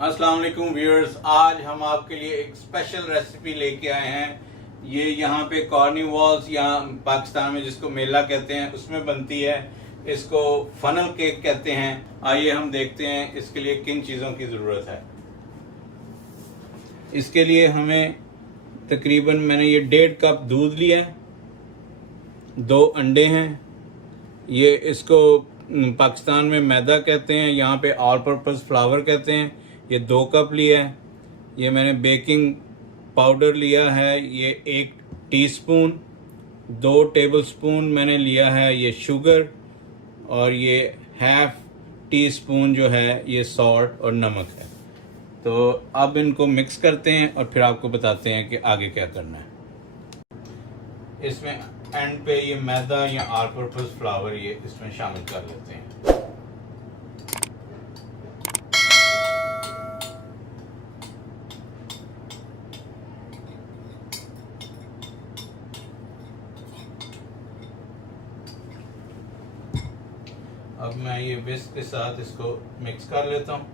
अस्सलाम वालेकुम व्यूअर्स, आज हम आपके लिए एक स्पेशल रेसिपी लेके आए हैं। ये यहाँ पे कार्निवाल्स या पाकिस्तान में जिसको मेला कहते हैं उसमें बनती है। इसको फनल केक कहते हैं। आइए हम देखते हैं इसके लिए किन चीज़ों की ज़रूरत है। इसके लिए हमें तकरीबन मैंने ये 1.5 कप दूध लिया है, 2 अंडे हैं। ये इसको पाकिस्तान में मैदा कहते हैं, यहाँ पे ऑल पर्पस फ्लावर कहते हैं। ये 2 कप लिया है। ये मैंने बेकिंग पाउडर लिया है, ये 1 टीस्पून। 2 टेबलस्पून मैंने लिया है ये शुगर, और ये ½ टीस्पून जो है ये सॉल्ट और नमक है। तो अब इनको मिक्स करते हैं और फिर आपको बताते हैं कि आगे क्या करना है। इसमें एंड पे ये मैदा या ऑल पर्पस फ्लावर ये इसमें शामिल कर लेते हैं। अब मैं ये विस्क के साथ इसको मिक्स कर लेता हूँ।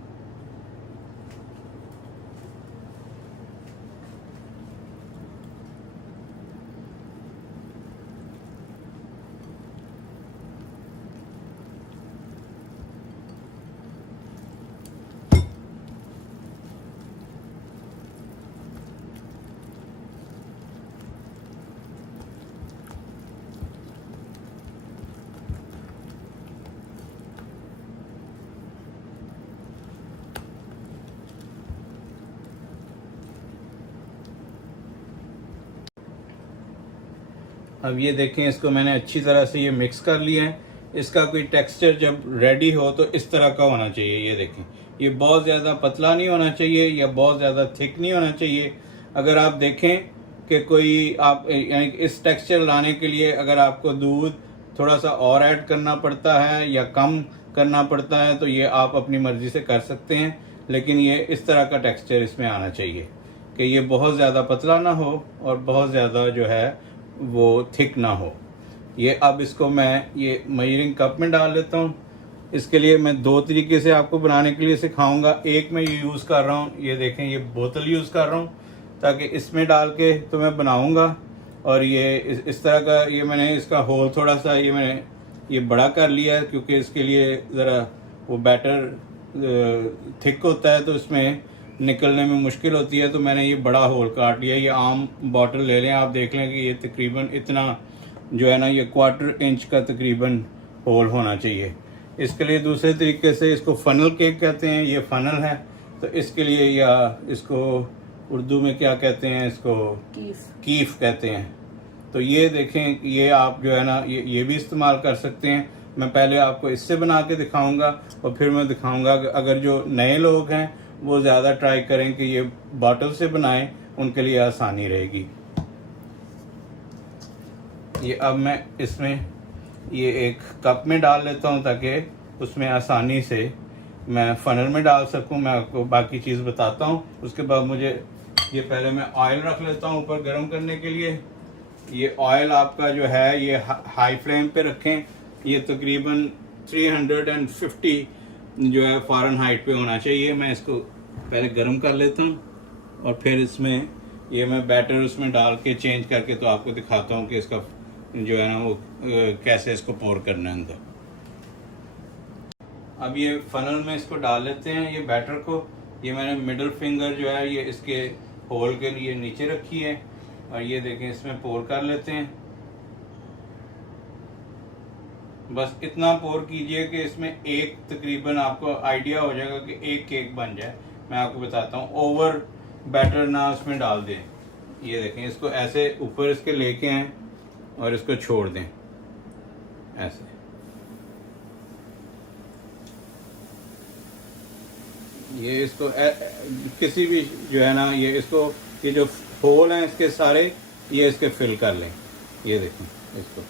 अब ये देखें, इसको मैंने अच्छी तरह से ये मिक्स कर लिया है। इसका कोई टेक्सचर जब रेडी हो तो इस तरह का होना चाहिए। ये देखें, ये बहुत ज़्यादा पतला नहीं होना चाहिए या बहुत ज़्यादा थिक नहीं होना चाहिए। अगर आप देखें कि कोई आप यानी इस टेक्सचर लाने के लिए अगर आपको दूध थोड़ा सा और ऐड करना पड़ता है या कम करना पड़ता है तो ये आप अपनी मर्ज़ी से कर सकते हैं, लेकिन ये इस तरह का टेक्सचर इसमें आना चाहिए कि ये बहुत ज़्यादा पतला ना हो और बहुत ज़्यादा जो है वो थिक ना हो। ये अब इसको मैं ये मेजरिंग कप में डाल लेता हूँ। इसके लिए मैं 2 तरीके से आपको बनाने के लिए सिखाऊंगा। एक मैं ये यूज़ कर रहा हूँ, ये देखें, ये बोतल यूज़ कर रहा हूँ ताकि इसमें डाल के तो मैं बनाऊंगा। और ये इस तरह का ये मैंने इसका होल थोड़ा सा ये मैंने ये बड़ा कर लिया है क्योंकि इसके लिए ज़रा वो बैटर थिक होता है तो इसमें निकलने में मुश्किल होती है। तो मैंने ये बड़ा होल काट लिया। ये आम बॉटल ले लें, आप देख लें कि ये तकरीबन इतना जो है ना ये 1/4 इंच का तकरीबन होल होना चाहिए। इसके लिए दूसरे तरीके से इसको फनल केक कहते हैं। ये फनल है तो इसके लिए, या इसको उर्दू में क्या कहते हैं, इसको कीफ कहते हैं। तो ये देखें, ये आप जो है ना ये भी इस्तेमाल कर सकते हैं। मैं पहले आपको इससे बना के दिखाऊंगा और फिर मैं दिखाऊंगा कि अगर जो नए लोग हैं वो ज़्यादा ट्राई करें कि ये बॉटल से बनाएं, उनके लिए आसानी रहेगी। ये अब मैं इसमें ये 1 कप में डाल लेता हूँ ताकि उसमें आसानी से मैं फनल में डाल सकूँ। मैं आपको बाकी चीज़ बताता हूँ। उसके बाद मुझे ये पहले मैं ऑयल रख लेता हूँ ऊपर गर्म करने के लिए। ये ऑयल आपका जो है ये हाई फ्लेम पे रखें। ये तकरीबन 350 जो है फ़ारेनहाइट पे होना चाहिए। मैं इसको पहले गर्म कर लेता हूँ और फिर इसमें ये मैं बैटर उसमें डाल के चेंज करके तो आपको दिखाता हूँ कि इसका जो है ना वो कैसे इसको पोर करना है अंदर। अब ये फनल में इसको डाल लेते हैं ये बैटर को। ये मैंने मिडल फिंगर जो है ये इसके होल के लिए नीचे रखी है और ये देखें इसमें पोर कर लेते हैं। बस इतना पोर कीजिए कि इसमें एक तकरीबन आपको आइडिया हो जाएगा कि एक केक बन जाए। मैं आपको बताता हूँ, ओवर बैटर ना उसमें डाल दें। ये देखें, इसको ऐसे ऊपर इसके लेके आएं और इसको छोड़ दें ऐसे। ये इसको किसी भी जो है ना ये इसको ये जो होल हैं इसके सारे ये इसके फिल कर लें। ये देखें, इसको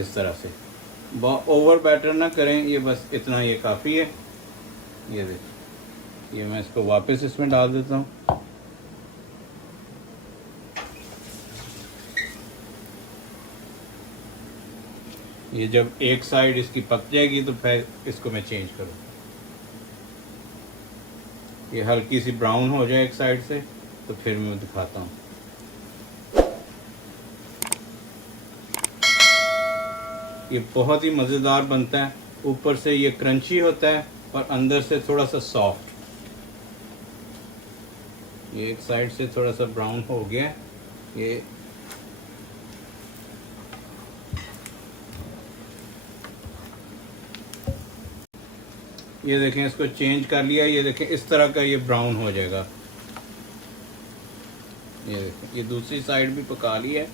इस तरह से ओवर बैटर ना करें। ये बस इतना ये काफ़ी है। ये देखें, ये मैं इसको वापस इसमें डाल देता हूँ। ये जब एक साइड इसकी पक जाएगी तो फिर इसको मैं चेंज करूँ। ये हल्की सी ब्राउन हो जाए एक साइड से तो फिर मैं दिखाता हूँ। ये बहुत ही मज़ेदार बनता है, ऊपर से ये क्रंची होता है और अंदर से थोड़ा सा सॉफ्ट। ये एक साइड से थोड़ा सा ब्राउन हो गया। ये देखें, इसको चेंज कर लिया। ये देखें इस तरह का ये ब्राउन हो जाएगा। ये देखें, ये दूसरी साइड भी पका ली है।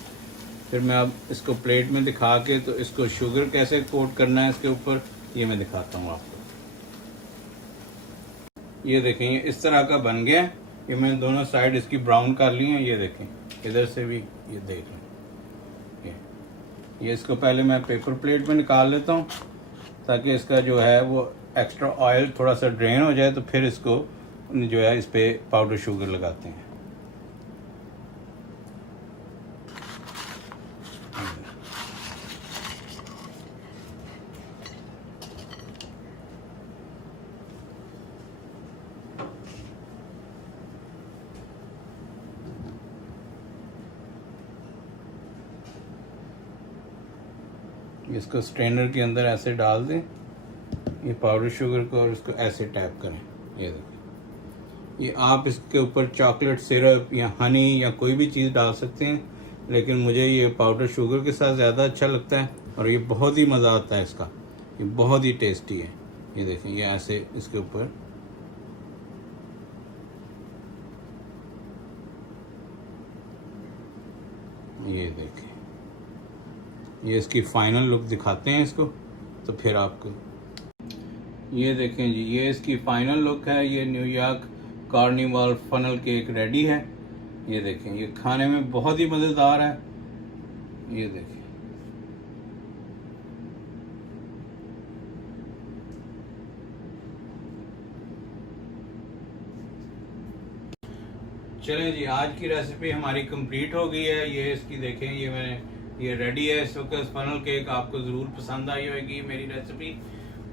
फिर मैं अब इसको प्लेट में दिखा के तो इसको शुगर कैसे कोट करना है इसके ऊपर ये मैं दिखाता हूँ आपको। ये देखें, ये इस तरह का बन गया। ये मैंने दोनों साइड इसकी ब्राउन कर ली हैं। ये देखें, इधर से भी ये देख लें। ये इसको पहले मैं पेपर प्लेट में निकाल लेता हूँ ताकि इसका जो है वो एक्स्ट्रा ऑयल थोड़ा सा ड्रेन हो जाए, तो फिर इसको जो है इस पे पाउडर शुगर लगाते हैं। इसको स्ट्रेनर के अंदर ऐसे डाल दें, ये पाउडर शुगर को, और इसको ऐसे टैप करें। ये देखिए, ये आप इसके ऊपर चॉकलेट सिरप या हनी या कोई भी चीज़ डाल सकते हैं, लेकिन मुझे ये पाउडर शुगर के साथ ज़्यादा अच्छा लगता है और ये बहुत ही मज़ा आता है इसका। ये बहुत ही टेस्टी है। ये देखें, ये ऐसे इसके ऊपर ये देखें, ये इसकी फाइनल लुक दिखाते हैं इसको तो फिर आपको। ये देखें जी, ये इसकी फाइनल लुक है। ये New York carnival funnel cake ready है। ये देखें, ये खाने में बहुत ही मज़ेदार है। ये देखें, चलें जी, आज की रेसिपी हमारी कंप्लीट हो गई है। ये इसकी देखें, ये रेडी है इस वक्त फनल केक। आपको ज़रूर पसंद आई होगी मेरी रेसिपी।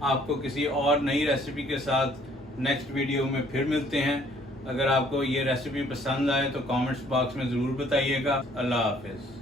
आपको किसी और नई रेसिपी के साथ नेक्स्ट वीडियो में फिर मिलते हैं। अगर आपको ये रेसिपी पसंद आए तो कमेंट्स बॉक्स में ज़रूर बताइएगा। अल्लाह हाफिज़।